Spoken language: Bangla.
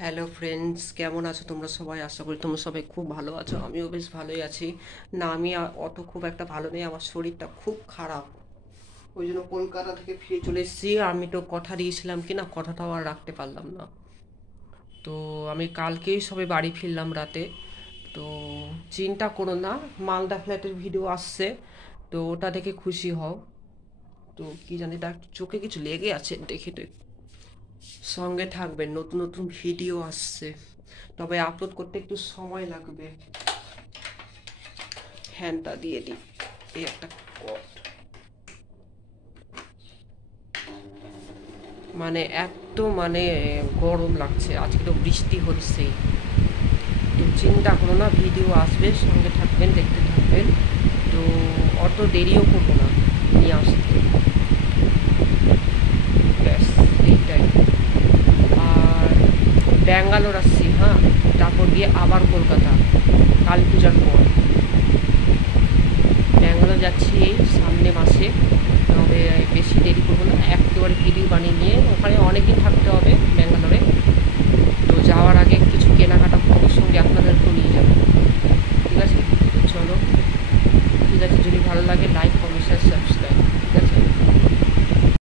হ্যালো ফ্রেন্ডস, কেমন আছো তোমরা সবাই? আশা করি তোমরা সবাই খুব ভালো আছো। আমিও বেশ ভালোই আছি। না, আমি অত খুব একটা ভালো নেই, আমার শরীরটা খুব খারাপ। ওই জন্য কলকাতা থেকে ফিরে চলে এসেছি। আমি তো কথা দিয়েছিলাম কি না, কথাটাও আর রাখতে পারলাম না। তো আমি কালকেই সবে বাড়ি ফিরলাম রাতে। তো চিন্তা করো না, মালদা ফ্ল্যাটের ভিডিও আসছে, তো ওটা দেখে খুশি হও। তো কি জানি, তার চোখে কিছু লেগে আছে, দেখে তো সঙ্গে থাকবেন, নতুন নতুন ভিডিও আসছে, তবে আপলোড করতে একটু সময় লাগবে। ফ্যানটা দিয়ে দিই, এই একটা কট, মানে এত গরম লাগছে, আজকে তো বৃষ্টি হচ্ছে। তো চিন্তা করো না, ভিডিও আসবে, সঙ্গে থাকবেন, দেখতে থাকবেন। তো অত দেরিও করবো না নিয়ে আসতে, ব্যাস এইটাই। আর ব্যাঙ্গালোর আসছি, হ্যাঁ, তারপর গিয়ে আবার কলকাতা, কালী পূজার পর ব্যাঙ্গালোর যাচ্ছি এই সামনে মাসে। তবে বেশি দেরি করবো না, একেবারে ভিডিও বানিয়ে নিয়ে